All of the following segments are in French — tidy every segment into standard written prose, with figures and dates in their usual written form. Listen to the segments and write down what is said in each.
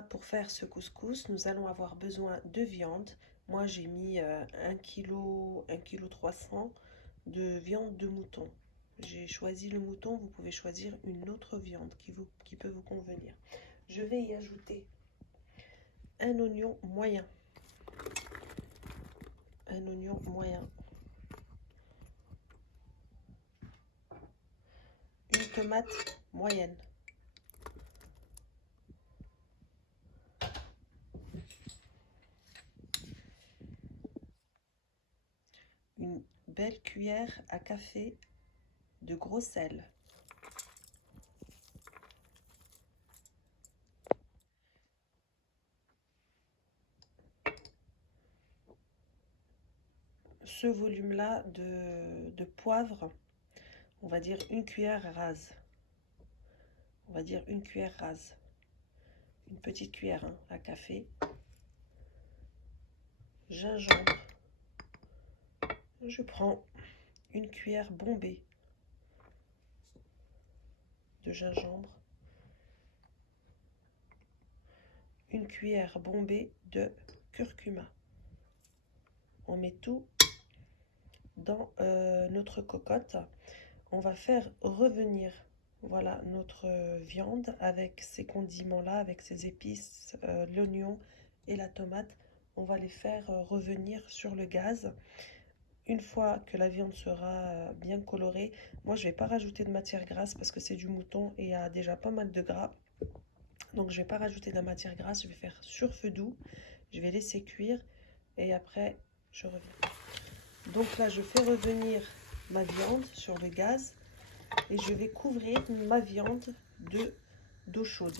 là, pour faire ce couscous, nous allons avoir besoin de viande. Moi, j'ai mis 1 kg, 1,3 kg de viande de mouton. J'ai choisi le mouton, vous pouvez choisir une autre viande qui peut vous convenir. Je vais y ajouter un oignon moyen. Un oignon moyen. Une tomate moyenne. Une belle cuillère à café de gros sel. Ce volume-là de poivre, on va dire une cuillère rase. On va dire une cuillère rase. Une petite cuillère hein, à café. Gingembre. Je prends une cuillère bombée de gingembre. Une cuillère bombée de curcuma. On met tout dans notre cocotte. On va faire revenir voilà notre viande avec ces condiments là, avec ces épices, l'oignon et la tomate. On va les faire revenir sur le gaz. Une fois que la viande sera bien colorée, moi je vais pas rajouter de matière grasse parce que c'est du mouton et il y a déjà pas mal de gras. Donc je vais pas rajouter de la matière grasse, je vais faire sur feu doux. Je vais laisser cuire et après je reviens. Donc là je fais revenir ma viande sur le gaz et je vais couvrir ma viande d'eau chaude.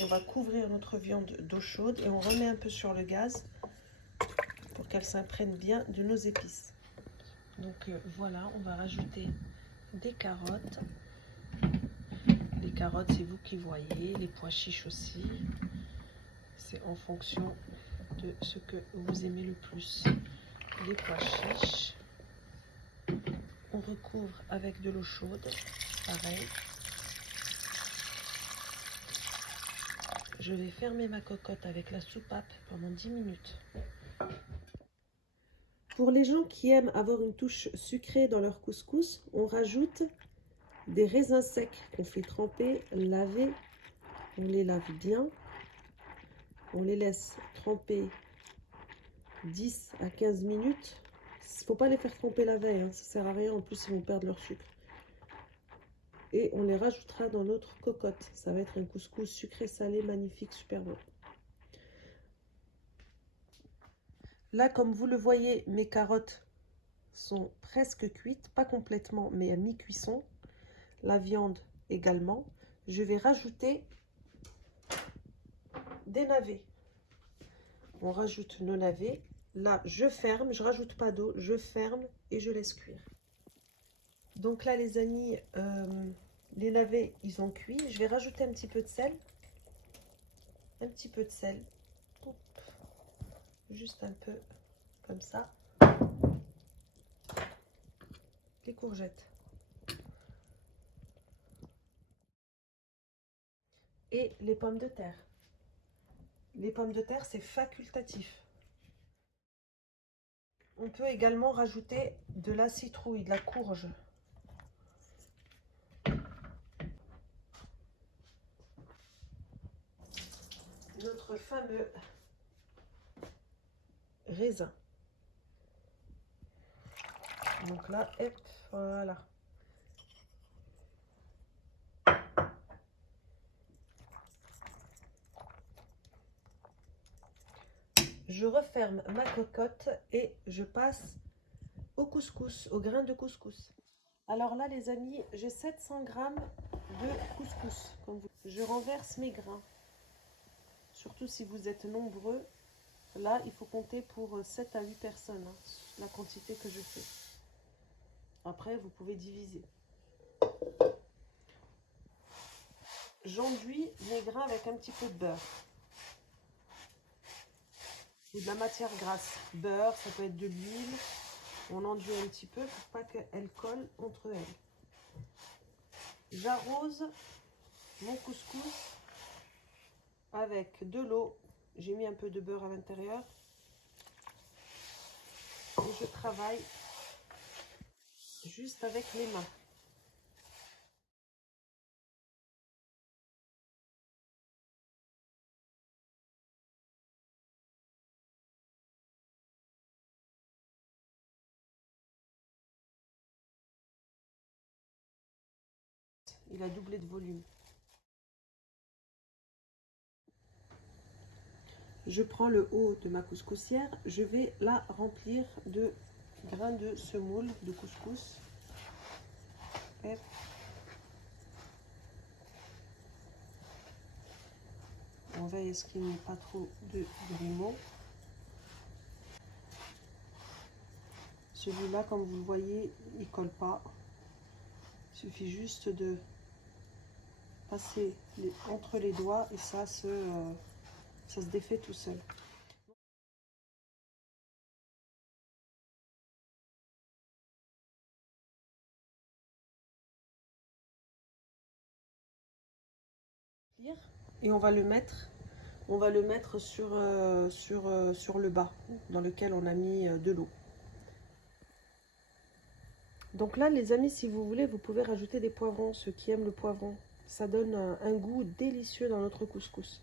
On va couvrir notre viande d'eau chaude et on remet un peu sur le gaz pour qu'elle s'imprègne bien de nos épices. Donc voilà, on va rajouter des carottes. Les carottes, c'est vous qui voyez, les pois chiches aussi. C'est en fonction de ce que vous aimez le plus. Les pois chiches. On recouvre avec de l'eau chaude, pareil. Je vais fermer ma cocotte avec la soupape pendant 10 minutes. Pour les gens qui aiment avoir une touche sucrée dans leur couscous, on rajoute des raisins secs qu'on fait tremper, laver. On les lave bien. On les laisse tremper 10 à 15 minutes. Il ne faut pas les faire tremper la veille, hein, ça ne sert à rien. En plus, ils vont perdre leur sucre. Et on les rajoutera dans notre cocotte. Ça va être un couscous sucré-salé magnifique, super bon. Là, comme vous le voyez, mes carottes sont presque cuites, pas complètement, mais à mi-cuisson. La viande également. Je vais rajouter des navets. On rajoute nos navets. Là, je ferme, je rajoute pas d'eau, je ferme et je laisse cuire. Donc là, les amis, les navets, ils ont cuit. Je vais rajouter un petit peu de sel. Un petit peu de sel. Oups. Juste un peu comme ça. Les courgettes. Et les pommes de terre. Les pommes de terre, c'est facultatif. On peut également rajouter de la citrouille, de la courge. Notre fameux raisin. Donc là, hop, voilà. Je referme ma cocotte et je passe au couscous, au grain de couscous. Alors là, les amis, j'ai 700 g de couscous. Je renverse mes grains. Surtout si vous êtes nombreux. Là, il faut compter pour 7 à 8 personnes, hein, la quantité que je fais. Après, vous pouvez diviser. J'enduis mes grains avec un petit peu de beurre. Ou de la matière grasse. Beurre, ça peut être de l'huile. On enduit un petit peu pour pas qu'elles collent entre elles. J'arrose mon couscous avec de l'eau. J'ai mis un peu de beurre à l'intérieur. Et je travaille juste avec les mains. Il a doublé de volume. Je prends le haut de ma couscoussière, je vais la remplir de grains de semoule de couscous. Et on veille à ce qu'il n'y ait pas trop de grumeaux. Celui-là, comme vous le voyez, il ne colle pas. Il suffit juste de passer entre les doigts et ça se défait tout seul. Et on va le mettre sur le bas dans lequel on a mis de l'eau. Donc là, les amis, si vous voulez, vous pouvez rajouter des poivrons, ceux qui aiment le poivron. Ça donne un goût délicieux dans notre couscous.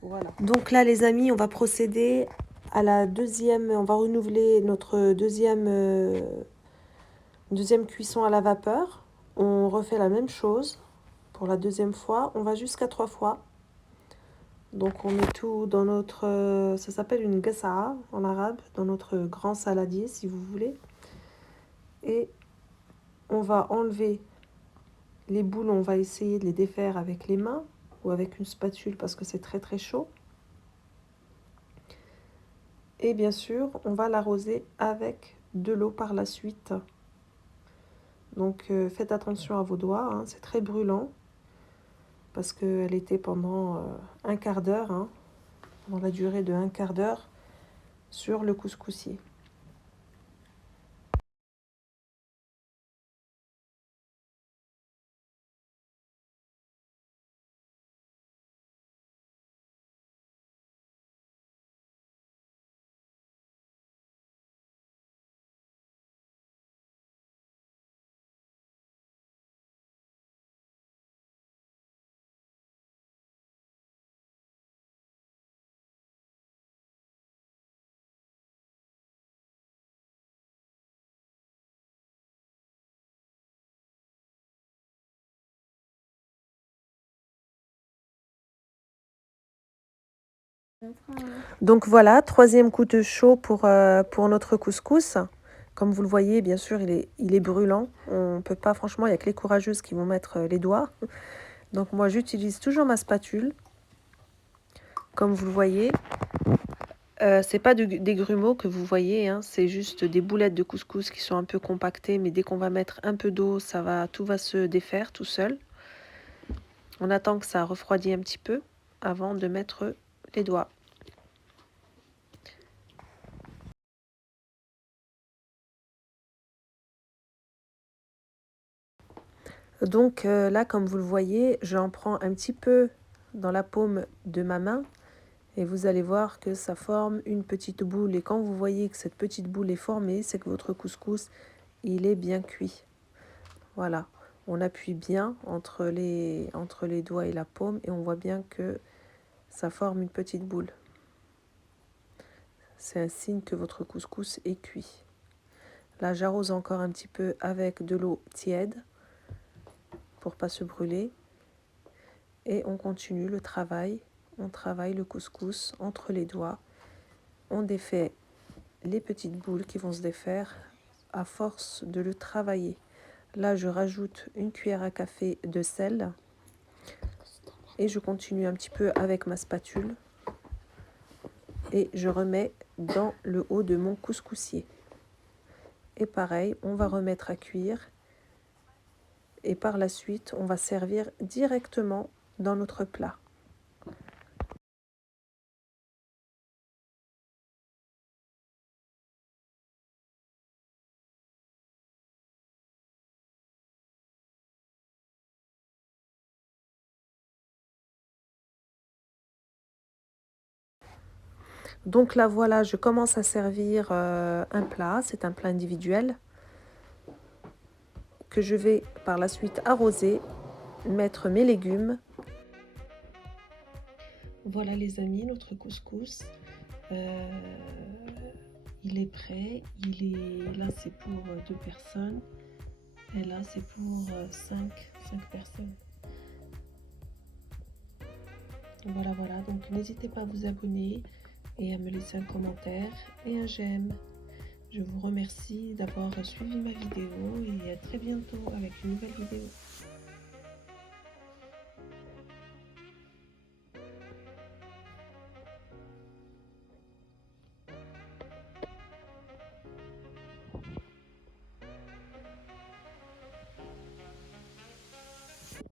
Voilà. Donc là, les amis, on va procéder à la deuxième, on va renouveler notre deuxième cuisson à la vapeur. On refait la même chose pour la deuxième fois. On va jusqu'à 3 fois. Donc on met tout dans notre, ça s'appelle une gassa'a en arabe, dans notre grand saladier si vous voulez. Et on va enlever les boules, on va essayer de les défaire avec les mains ou avec une spatule parce que c'est très très chaud. Et bien sûr, on va l'arroser avec de l'eau par la suite. Donc faites attention à vos doigts, hein, c'est très brûlant parce qu'elle était pendant un quart d'heure, hein, pendant la durée de un quart d'heure sur le couscoussier. Donc voilà, troisième coup de chaud pour notre couscous. Comme vous le voyez, bien sûr, il est brûlant. On peut pas, franchement, il n'y a que les courageuses qui vont mettre les doigts. Donc moi, j'utilise toujours ma spatule. Comme vous le voyez, c'est pas des grumeaux que vous voyez, hein, c'est juste des boulettes de couscous qui sont un peu compactées. Mais dès qu'on va mettre un peu d'eau, tout va se défaire tout seul. On attend que ça refroidisse un petit peu avant de mettre les doigts. Donc là, comme vous le voyez, j'en prends un petit peu dans la paume de ma main et vous allez voir que ça forme une petite boule. Et quand vous voyez que cette petite boule est formée, c'est que votre couscous, il est bien cuit. Voilà, on appuie bien entre les doigts et la paume et on voit bien que ça forme une petite boule. C'est un signe que votre couscous est cuit. Là, j'arrose encore un petit peu avec de l'eau tiède pour pas se brûler. Et on continue le travail. On travaille le couscous entre les doigts. On défait les petites boules qui vont se défaire à force de le travailler. Là, je rajoute une cuillère à café de sel. Et je continue un petit peu avec ma spatule. Et je remets dans le haut de mon couscoussier. Et pareil, on va remettre à cuire. Et par la suite, on va servir directement dans notre plat. Donc là, voilà, je commence à servir un plat. C'est un plat individuel que je vais par la suite arroser, mettre mes légumes. Voilà les amis, notre couscous. Il est prêt. Là, c'est pour 2 personnes. Et là, c'est pour 5 personnes. Voilà, voilà. Donc, n'hésitez pas à vous abonner et à me laisser un commentaire et un j'aime. Je vous remercie d'avoir suivi ma vidéo et à très bientôt avec une nouvelle vidéo.